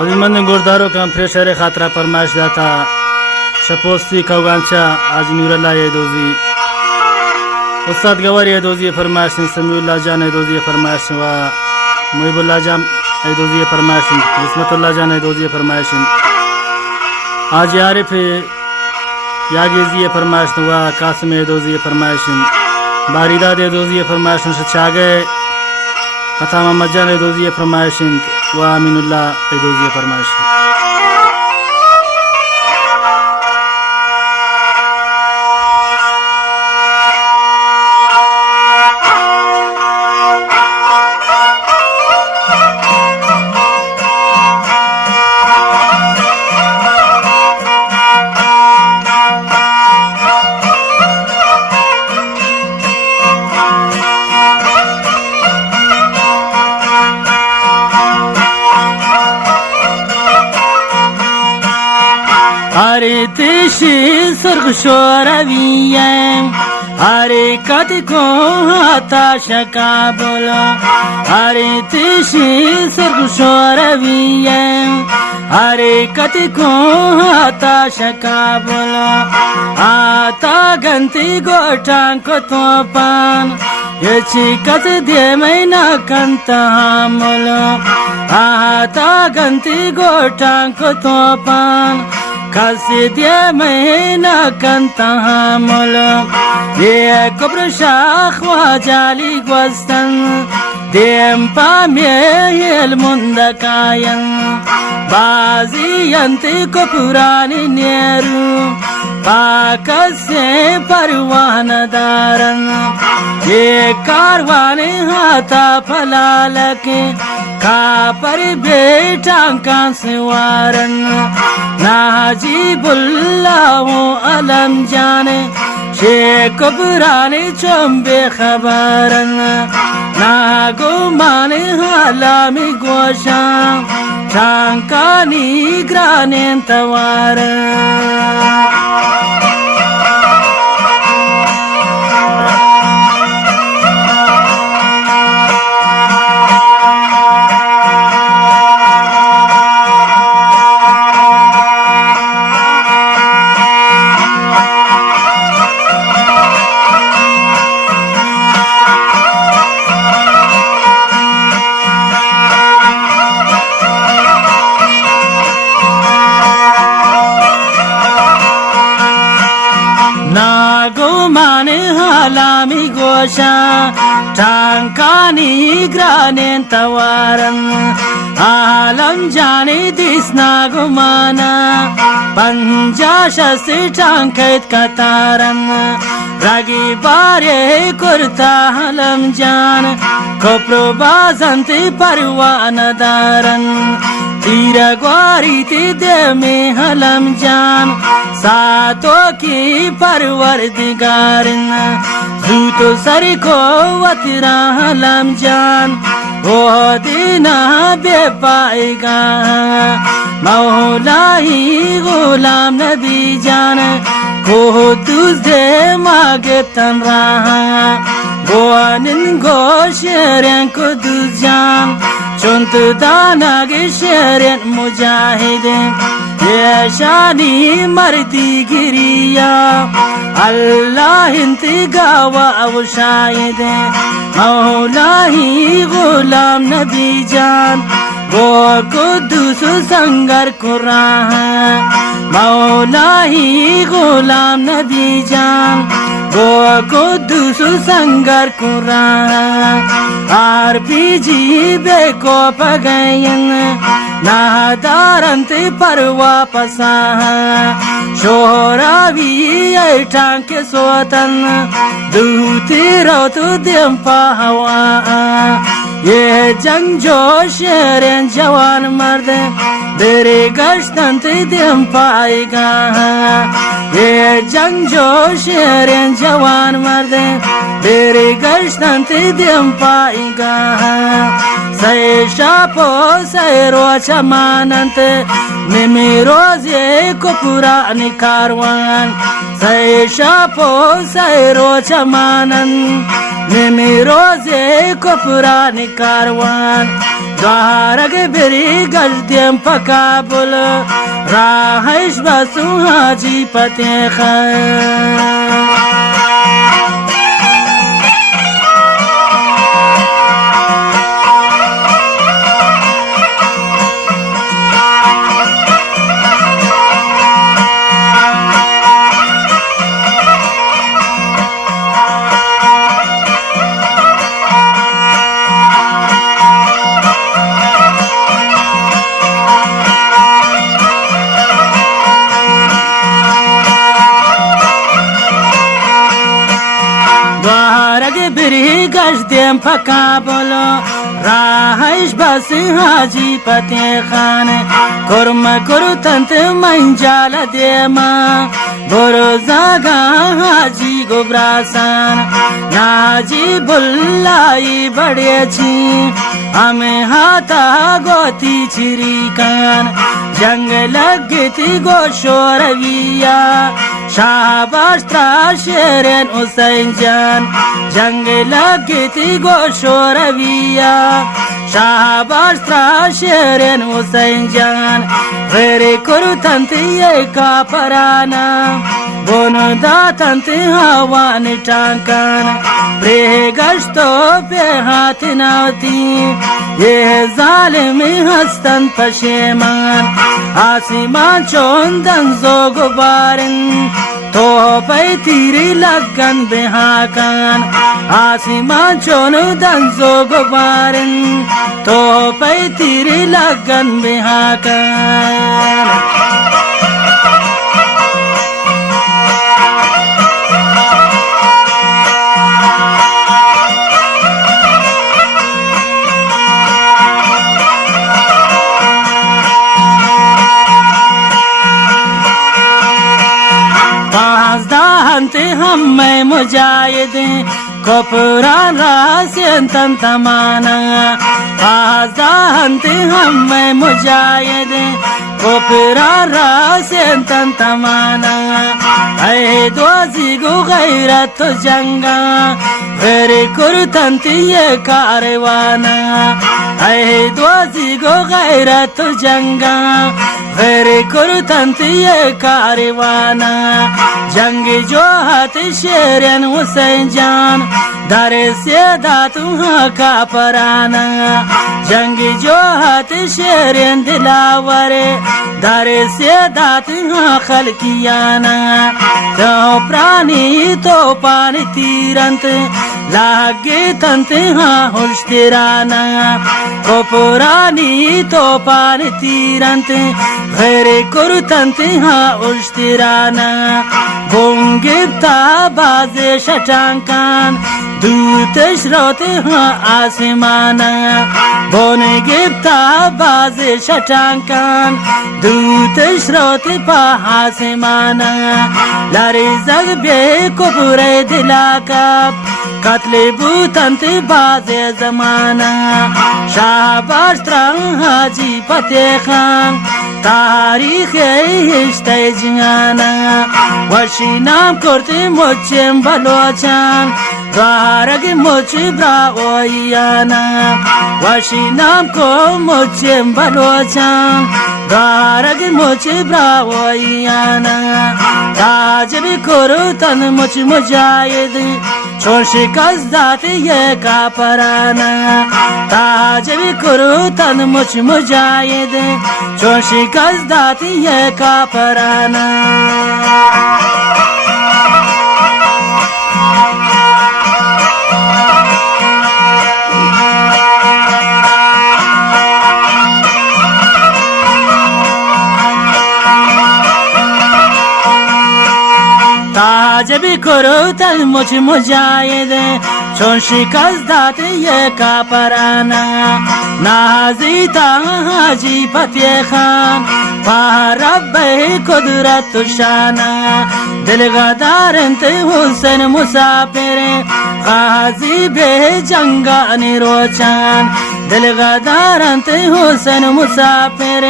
अभिमन्यु गुरदारो का फ्रेशर खातरा फरमाइश दाता शपोस्ती कौगांचा आज नूरल्ला ये दोजी उस्ताद गवर ये दोजी फरमाइश समीउल्लाह जान ये दोजी फरमाइश व मुहिबुल्लाह जान ये दोजी फरमाइश इस्मतुल्लाह जान ये दोजी फरमाइश आज यारिफ यागीजी फरमाइश व कासिम ये दोजी फरमाइश बारिदा ये दोजी फरमाइश छागे कथा मोहम्मद जान ये दोजी फरमाइश व अमीनुल्लाह ये दोजी फरमाइश अरे तेशी सुर्ख शोरविये अरे कद को हताशका बोलो अरे तेशी सुर्ख शोरविये अरे कद को हताशका बोलो आता गंती गोटां को तो पान ये चिकत दे मैना कंता मोलो आता गंती गोटां को तो पान खासी दिया महीना कंता मोलो ये कुब्र शाख वाजाली ग्वस्तन देम पामे हिल मुंदकायन बाजी अंति को पुरानी नेरू पाकसे परवान दारन ये कारवाने हाथा फलालके का पर बेटा का सिवारन नाजीबुल्लाह अलम जाने शेख पुराने चंबे खबरन ना गुमाने हालामी गोशा शांकानी ग्राने तवार हालामी गोशा टांकानी ग्राने तवारन आलम जाने दिसना गुमाना पंजाश से टांकैत कतारन रागी बारे कुर्ता हलम जान कप्रो बाजंती परवान दारन तीरा ग्वारी ती दे में हलम जान सातों की परवरदिगारन जूतो सरी को वतरा हलम जान वो दीना बेपाएगा मौला ही गुलाम नबी जान को तुझे मागे तन रहा गोवानिन गोशेरें को दुजान चुंत दाना के शेरें मुजाहिदें ये शानी मरती गिरिया अल्लाह इंतगावा अवशायदे मौला ही गुलाम नबी जान वो कुद्दुस संगर कुरान मौला ही गुलाम नबी जान वो कुद्दुस संगर कुरान आरपीजी बेको पगयन नादारंत परवा पसा शोरावी टांके सोतन दूती रोतु दिम्पा हवा ये जंग जो शेरें जवान मर्द तेरे गश्तंत दिम पाएगा ये जंग जो शेरें जवान मर्द तेरे गश्तंत दिम पाएगा सैशा पो सैरो चमानंत मिमी रोजे को पुरानी कारवान सैशा पो सैरो चमानंत نمیروزه کپران کاروان دوارگ بری گشتیم پا کابل راهش بسو حاجی فتح خان گشتیم پا کابل راهش بسی حاجی فتح خان کرم کرو تنت منجال دیما برو زاگا حاجی گبراسان ناجی بلای بڑی چی ہمیں ہاتھا گوتی چری کان جنگ لگتی گو شورویا شاباش ترا شیرین حسین جان جنگ لگتی گو شورویا شاباش ترا شیرین حسین جان غیر کرو تنتی کا پرانا بونو دا تنتی هوان ٹانکان بری گشتو پی ہاتھ ناوتی یہ ظالمی ہستن پشیمان آسمان چوندن زو گبارن تو پی تیری لگن بہاکان آسمان چوندن زو گبارن تو پی تیری لگن بہاکان हम मैं मुजाहिदीन कपुरान रासियन तन तमाना आजाहंते हम मैं मुजाहिदीन कपुरान रासियन तन तमाना ऐ दोजी गो गैरत जंगा غیر کرتنتی ये कारवाना ऐ दोजी गो गैरत जंगा غیر करतंती ये कारवाना जंग जो हाथ शेरन हुसैन जान दरे से दातु का पराना जंग जो हाथ शेरन दिलावरे दरे से दातु खलकियाना तो प्राणी तो पानी तीरंत लागे तंते हुश्तिराना को पुरानी तो पानी तीरंत غیر کرتنتی हुश्तिराना گونگیبتا باز شٹانکان دوتش روتے آسمانا بونگیبتا باز شٹانکان دوتش روتے پا آسمانا لاری زگ بے کبرے دلاکا قتل بوتنتی باز زمانا شاباش تران حاجی فتح خان تاریخ هشته جانا وشی نام کرتی مچم بلوچان دارگ مچ برا اویانا وشی نام کو مچم بلوچان دارگ مچ برا اویانا تاج بھی کرو تن مچ مجاہد چون شکست داتی یہ کا پرانا تاج بھی کرو تن مچ مجاہد چون شکست داتی یہ کا پرانا تاج بھی کرو تن مجھ مجاہد چون شکست داتے یہ کا پرانا نازی تا حاجی فتح خان پارب قدرت شانا دل غدار انت حسین مسافر غازی بے جنگان روچان دلغدار انت حسن مسافر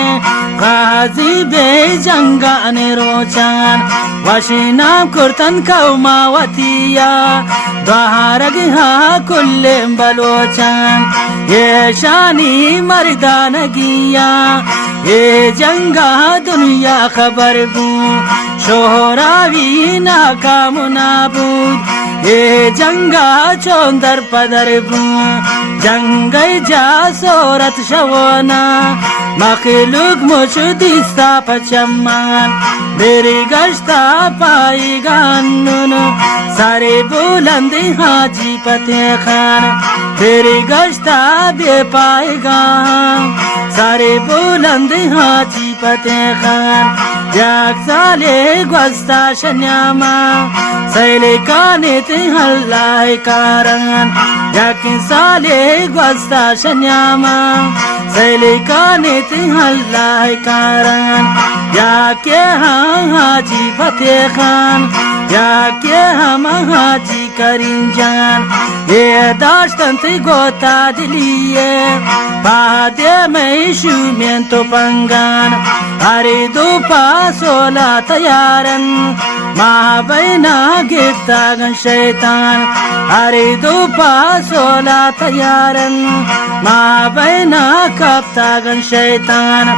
غازی به جنگان روچان وشینام کرتن کوماوتیا دوهارگها کل بلوچان یہ شانی مردانگیا یہ جنگا دنیا خبر بو شہراوی ناکام نابود یہ جنگا چوندر پدر بو جنگ جا صورت شوانا مخلوق مشدیستا پچمان میری گشتا پائی گانونو سارے بلندی حاجی فتح خان میری گشتا بے پائی گان سارے بلندی حاجی فتح خان یک سالے گوستا شنیاما سیلے کانے تے ہلائے کاران یک سالے گوستا شنیاما سیلے کانے تے ہلائے کاران یا کہ ہم حاجی فتح خان یا کہ ہم حاجی کریم جان یہ داشتن تے گوتا دلیے پادے میں شومین تو پنگان ارے دو پاسولا تیارن ما بینا گفتاگن شیطان ارے دو پاسولا تیارن ما بینا کفتاگن شیطان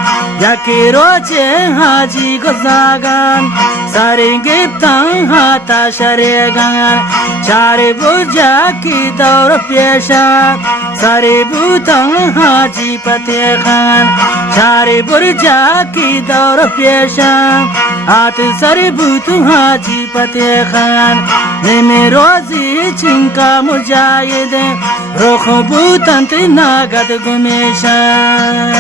یکی روچے حاجی گزاگان سارے گفتان ہاتا شریگان چارے بوجا کی دور پیشا سارے بوتان حاجی فتح خان چارے برجا کی دور پیشا آت سارے بوتان حاجی فتح خان نمی روزی چنکا مجاید روخ بوتان تی ناگد گمیشان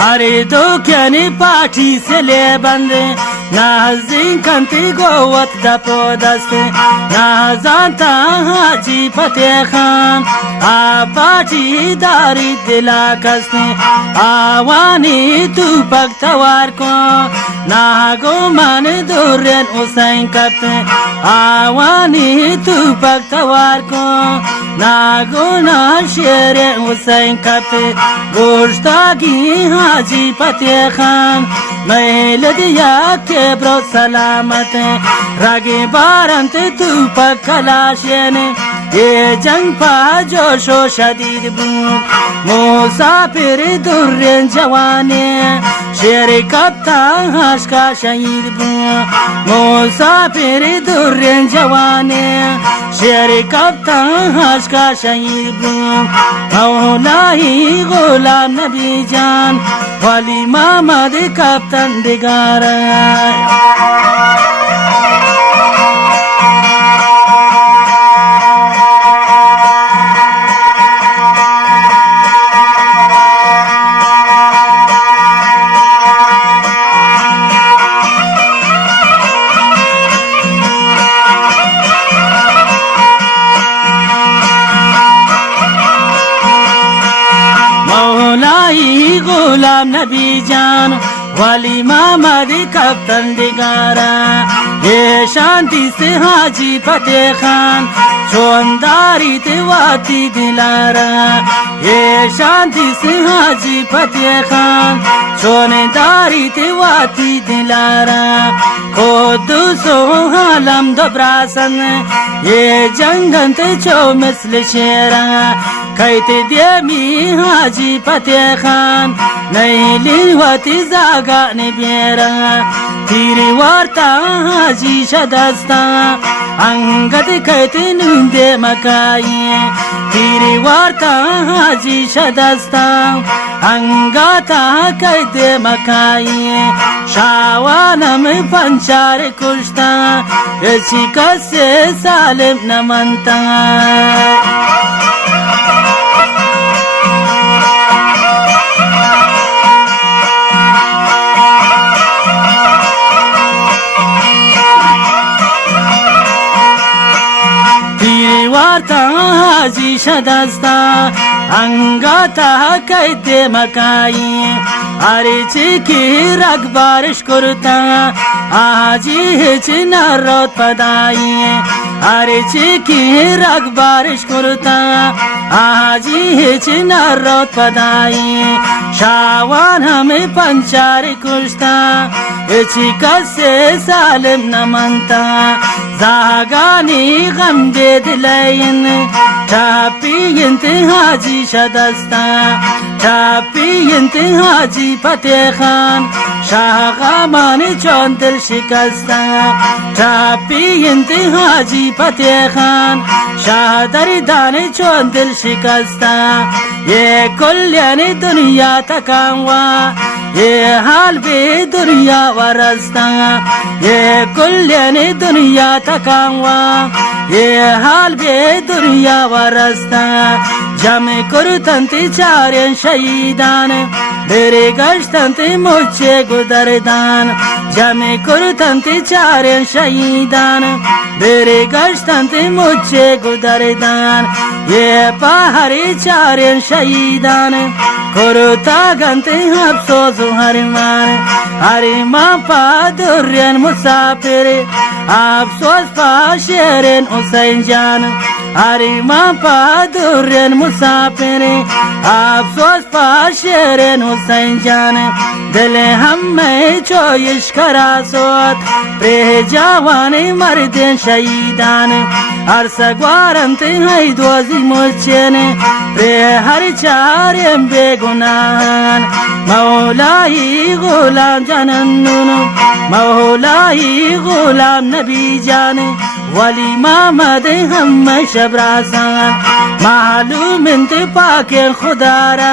हरे दो क्यानी पाठी से ले बंदे ना हज़ीन कंती गोवत दपो दस्ते ना जानता हाजी फतेह खान आ पाठी दारी दिला कसने आवानी तू पग तवार को ना गुमान दुर्रन उसाइन कपते आवानी तू पग तवार को ना गुना शेर उसाइन कपते गोश्तागी हाजी फतेह खान मैं दिया के ब्रो सलामत रागे बारंत तू पकलाशन ये जंग पा जोशो शदीद बून मुसाफिर दुर्रन जवाने शेर कप्तान हश का शहीद बून मुसाफिर दुर्रन जवाने शेर कप्तान हश का शहीद बून मौला ही गुलाम नबी जान वली मोहम्मद कप्तान दिगारा गुलाम नबी जान वाली मोहम्मद कप्तान दिगारा ये शांति से हाजी फतेह खान चौंदारी वाती दिलारा ये शांति से हाजी फतेह खान चौंदारी वाती दिलारा खुदसो आलम दोब्रासन ये जंगन चो मिसल शेरा कहते देमी हाजी फतेह खान नहीं लिवती जागा ने बेरा तीरी वार्ता हाजी शदस्ता अंगद कहते नुंदे मकाई तीरी वार्ता हाजी शदस्ता अंगाता कहते मकाई शावानम पंचार कुश्ता ऐसी कसे सालिम न मनता वार्ता हाजी शदस्ता अंगाता कहते मकाई अरे चिकी रग बारिश करता आजी हिच नरोत पदाई अरे चिकी रग बारिश करता आजी हिच नरोत पदाई शावान हमें पंचारी कुश्ता इची कसे सालिम न मनता जागानी गम दे दिलाइन चापी इंतहाजी शदस्ता चापी इंतहाजी फतेह खान शाहगामानी चौन दिल शिकस्ता चापी इंतहाजी फतेह खान शाह दरिदानी चौन दिल शिकस्ता ये कुल्यानी दुनिया तकावा ये हाल भी दुनिया वरस्ता ये कुल्यानी दुनिया तकावा ये हाल भी दुनिया वरस्ता जमे कुरुतंती चारें शहीदान मेरे गश्तंती मुझे गुदरदान जमे कुरुतंती चारें शहीदान मेरे गश्तंती मुझे गुदरदान ये पहाड़ी चारें शहीदान कुरुता गंती अफसोस हरिमान हरिमा पादुर्यन मुसाफिर अफसोस पाशेरन हुसैन जान हरिमा पादुर्यन मुसाफिर अफसोस पाशेरन हुसैन जान दिल हम में चोइश करा सोत प्रे जवानी मर्दन शहीदान हर सगवारंत है दोजी मुझेन प्रे हर चारें बेगुनान मौलाई गुलाम जानन्नुन मौलाई गुलाम नबी जान वली मोहम्मद हम शबरासान मालूम इंत पाके खुदारा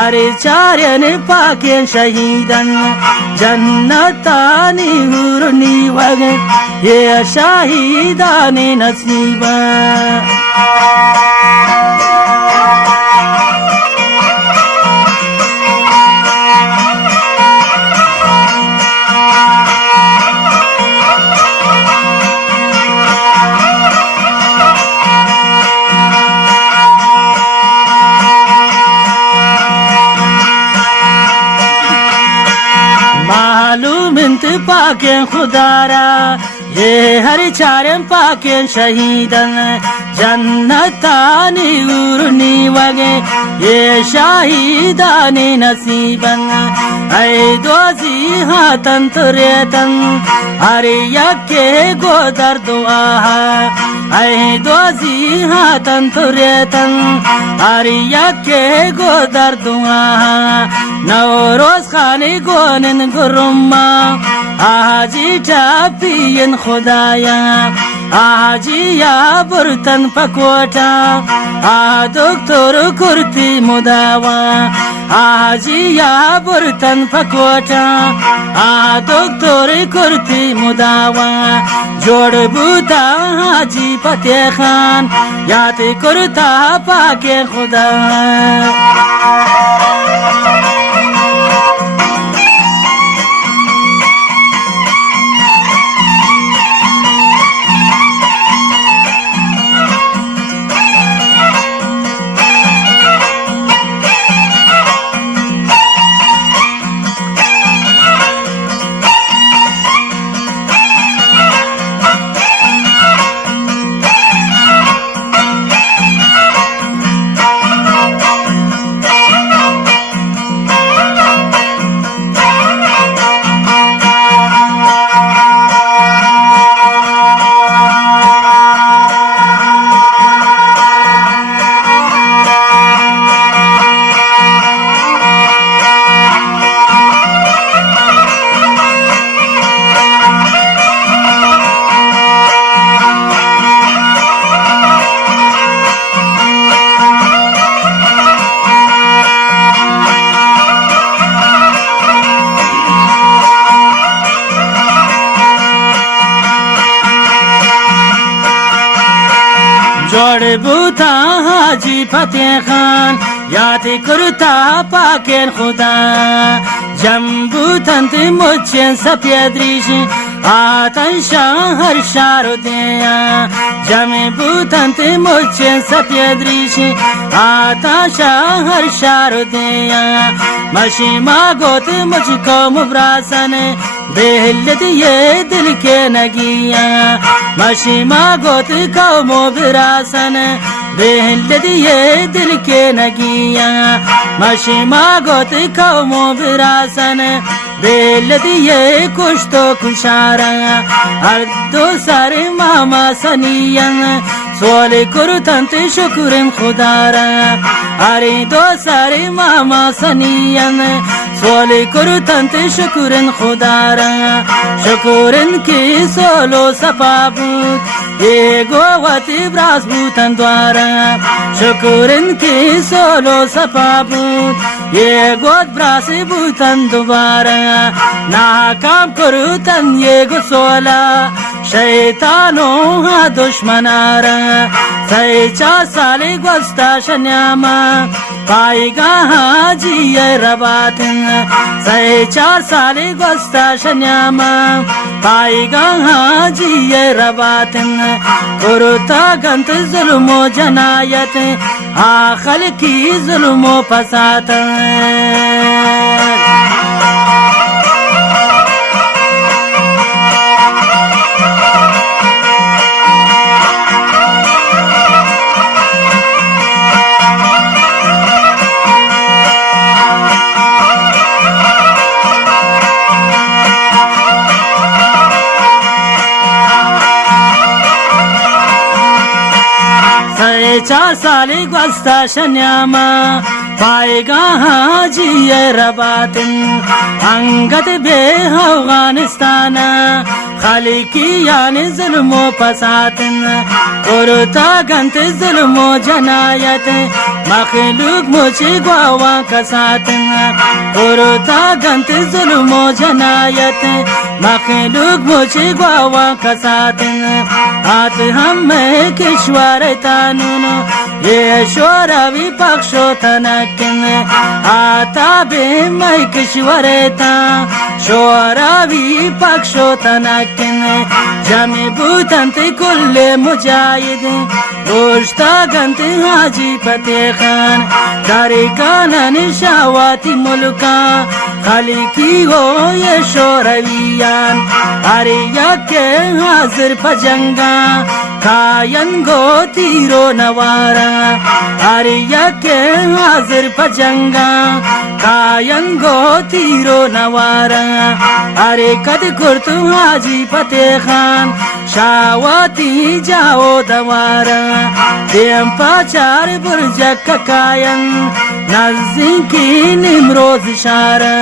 अरे चारेन पाके शहीदन जन्नतानी हुरनी वग ये शहीदानी नसीबा पाके खुदारा ये हर चारें पाके शहीदन जन्नतानी उर्नी वगे ये शहीदानी नसीबन ऐ दोजी हाथन तुरेतन अरे यके गोदर दुआ ऐ दोजी हाथन तुरेतन अरे यके गोदर दुआ नौरोज खानी गोनन गुरुम्मा आजी चापियन खुदाया आजी या बुरतन पकोटा आ डॉक्टर कुर्ती मुदावा आजी या बुरतन पकोटा आ डॉक्टर कुर्ती मुदावा जोड़ बूता हाजी फतेह खान याद कुर्ता पाके खुदा जोड़ बूता हाजी फतेह खान याद करता पाकेन खुदा जम्बू तंत मुझे सफेद रीश आतन शहर शारुदिया जमे बुतंत मुझे सप्यदृश आता शहर शारुदिया मशीमा गोत मुझको मुब्रासन बेहलत ये दिल के नगिया मशीमा गोत को मुब्रासन बेहलत ये दिल के नगिया मशीमा गोत को मुब्रासन बेहलत ये कुछ तो कुशारा हर दो सारे मामा सनियन सोले कुरुतंत शुकुरन खुदारा अरे दो सारे मामा सनियन सोले कुरुतंत शुकुरन खुदारा शुकुरन की सोलो सपाबूत ये गोवती ब्रासबूतन द्वारा शुकुरन की सोलो सपाबूत ये गोद ब्रासबूतन दोबारा नाकाम कुरुतन ये गुसोला शैतानो हा दुश्मनारा सैचा साले गोस्ता शन्यामा पाएगा हाजी ये रबातिन सैचा साले गोस्ता शन्यामा पाएगा हाजी ये रबातिन कुरुता गंत जुल्मो जनायत आखल की जुल्मो फसात चार साले गोस्ता शन्यामा पाएगा हाजी ये रबातिन अंगत बे अफगानिस्तान खाली की यानी जुल्मो फसातिन कुरुता गंत जुल्मो जनायत मखलूक मुझे गवा कसातिन कुरुता गंत जुल्मो जनायत मखलूक मुझे गवा कसातिन आत हम किश्वर तानुन ये शोरावी पक्षो तनकिन आता बे मैं किश्वरता शोरावी पक्षो तनकिन जमे बुतंत कुल्ले मुजाहिद गोश्ता गंत हाजी फतेह खान दारे कानन शावाती मुल्का खाली की हो ये शोरवियान अरे यके हाजिर पजंगा कायन गो तीरो नवारा अरे यके हाजिर पजंगा कायन गो तीरो नवारा अरे कद कुर्तु हाजी फतेह खान शावाती जाओ दवारा देम पाचार बुर्ज कायन नजदीकी निमरोज शारा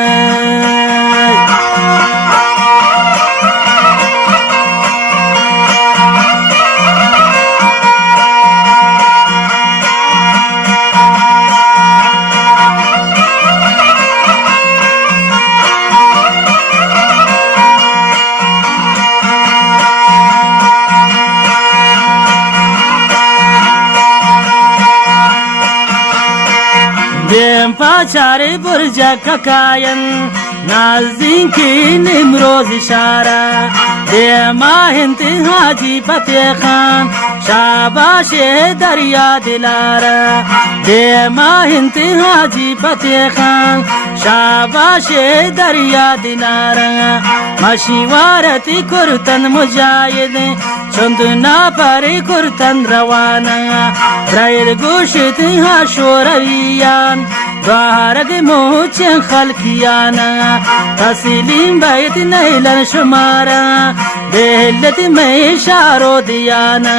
पाचारे बुर्जा ककायन नजदीकी निमरोज इशारा दे माहिंत हाजी फतेह खान शाबाशे दरिया दिलारा दे माहिंत हाजी फतेह खान शाबाशे दरिया दिलारा मशीवारती कुर्तन मुजाहिद चंदना परे कुर्तन रवाना ब्राइल गोशित हा शोरवियान बारग मोचे खलकियाना तस्लीम बैत नैलन शुमारा बेहलत में शारो दियाना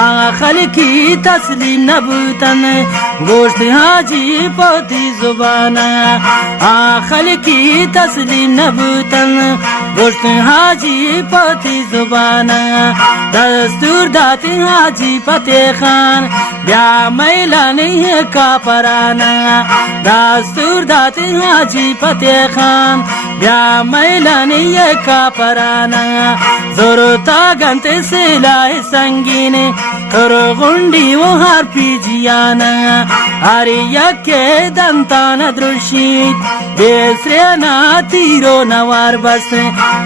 आखल की तस्लीम नबूतन गोश्त हाजी पोती जुबाना आखल की तस्लीम नबूतन गोश्त हाजी पोती जुबाना दस्तूर दाती हाजी फतेह खान ब्या मैला नहीं है का पराना दस्तूर दाती हाजी फतेह खान ब्या मैला नहीं है का पराना जोरता गंते सिलाए संगीन Torgundi o harpigiana Aria che dantana drushit Desrena tiro nawar baste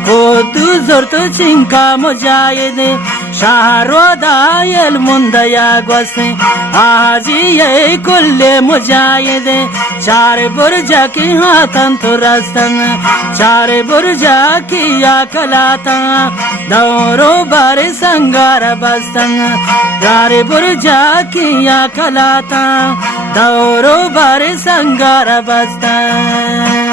Kodu zorto chinka mujahid Shahroda el mundaya gwaste Aji ye kulle mujahid Char burja ki hatan to rastan Char burja ki akalata Dauro bare sangara bastan Char burja ki akalata Dauro bare sangara bastan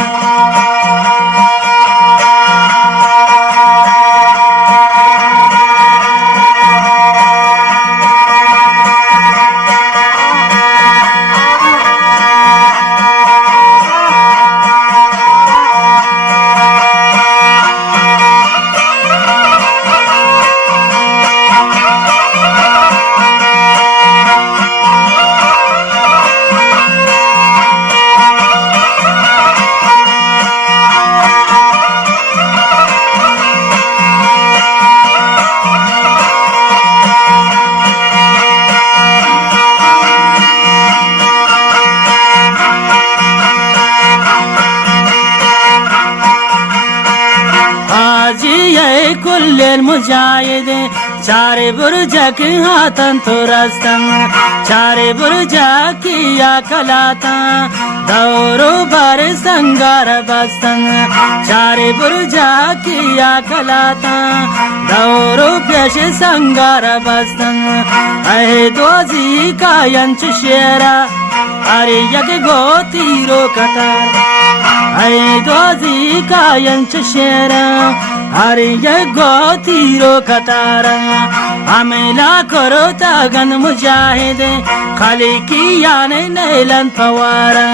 मुजाहिद चारे बुर्जा की हाथन तो रास्तन चारे बुर्जा की आकलाता दौरो बारे संगार बस्तन चारे बुर्जा की आकलाता दौरो पेश संगार बस्तन अहे दोजी का यंच शेरा अरे यग गोतीरो कतार अहे दोजी का यंच शेरा अरे यगो तीरो कतारा अमेला करो तागन मुजाहिद खाली किया ने नैलन फवारा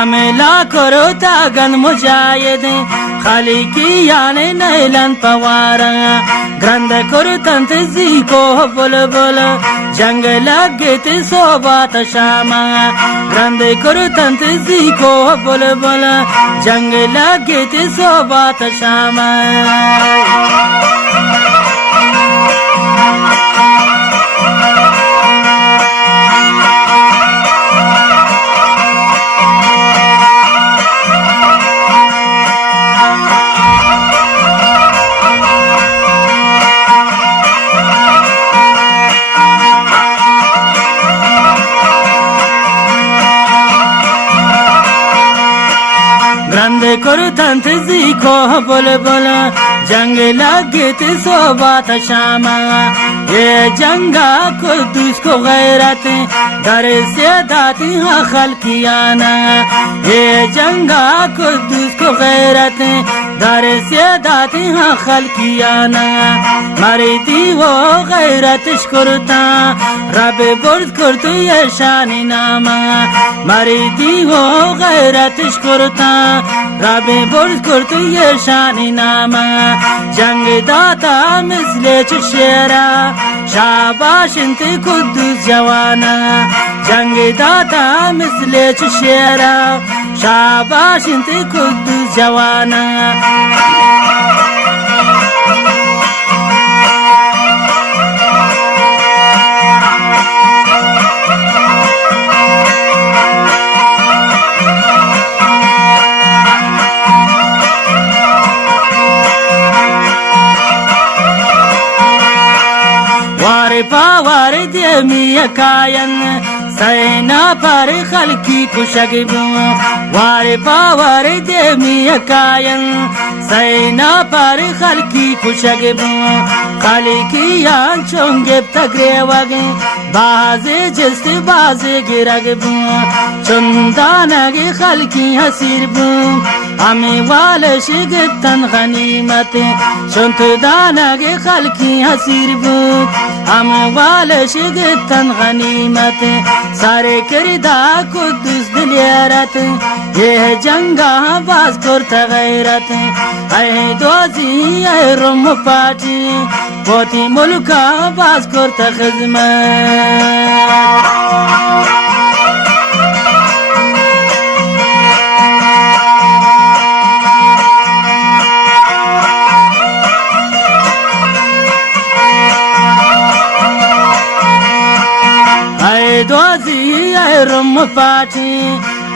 अमेला करो तागन मुजाहिद खाली किया ने नैलन फवारा ग्रंथ करो तंत जी को बुलबुल जंग लगे ते सोबात शामा ग्रंथ करो तंत जी को बुलबुल जंग लगे ते सोबात शामा ग्रंथ करो तंत जी को बुलबुल जंग लगे ते सोबात शामा ये जंगा कुद्दूस को गैरत दर से दाती हाँ खल्कियाना ये जंगा कुद्दूस को गैरत दर से दाती हाँ खल्कियाना मरीती वो गैरत शुक्रता रब बुर्द करतु ये शानी नामा मरीती वो गैरत शुक्रता रब बुर्द करतु ये शानी नामा जंग दाता मिसले शेरा शाबाश इंते कुद्दूस जवाना जंग दाता मिसले शेरा शाबाश इंते कुद्दूस जवाना पावर दे मिया कायन सैना पर खलकी कुशगबू वारे पावर दे मिया कायन सैना पर खलकी कुशगबू खलकी यान चोंगे तगरे वगे बाजे जस्ते बाजे गिरगबू चंदानगे खलकी हसीरबू हमें वाले शिगतन गनीमत चंदानगे खलकी हसीरबू हम वाले शिगतन गनीमत सारे करदा कुद्दूस दिलियरत ये जंगा बाज करता गैरत ऐ दोजी ऐ रोम पाटी बोती मुल्का बाज करता खिदमत रम पाठी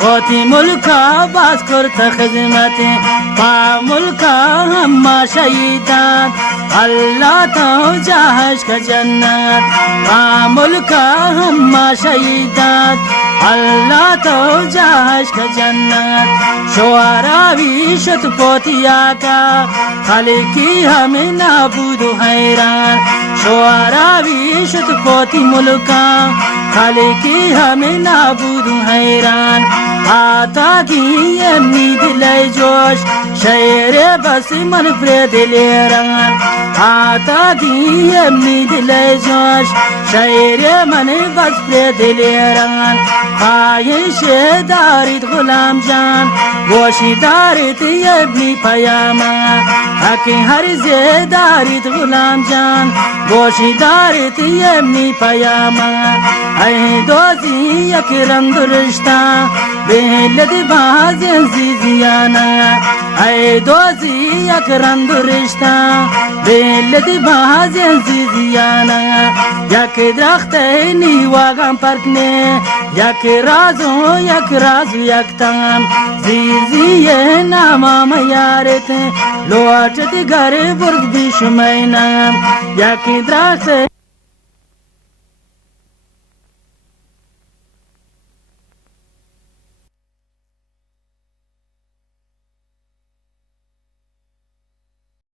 ओती मुल्का बास करत खिदमती पा मुल्का हम्मा शहीदात अल्लाह तो जहाज का जन्नत पा मुल्का हम्मा शहीदात अल्लाह तो जहाज का जन्नत शुआरा विशत पोतिया का खालिकी हमें नाबूद हैरान शुआरा विशत पोती मुल्का खालिकी हमें नाबूद हैरान आता की नींद ले जोश शेरे बस मन प्रे दिले रंगन आता की नींद ले जोश शेरे मन बस प्रे दिले रंगन ख्वाहिश दारित गुलाम जान गोशी दारित यबनी पयामा हकी हर जे दारित गुलाम जान गोशी दारित यबनी पयामा ऐ दोजी यक रंग रिश्ता बेलद बाज जियाना ऐ दोजी यक रंग रिश्ता बेलद बाज जियाना यक दरख्त नीवागम परकने यक राजो यक ताम जीजिए नामा मयारत लोटत घर बुर्द बिशमैना यक दरख्त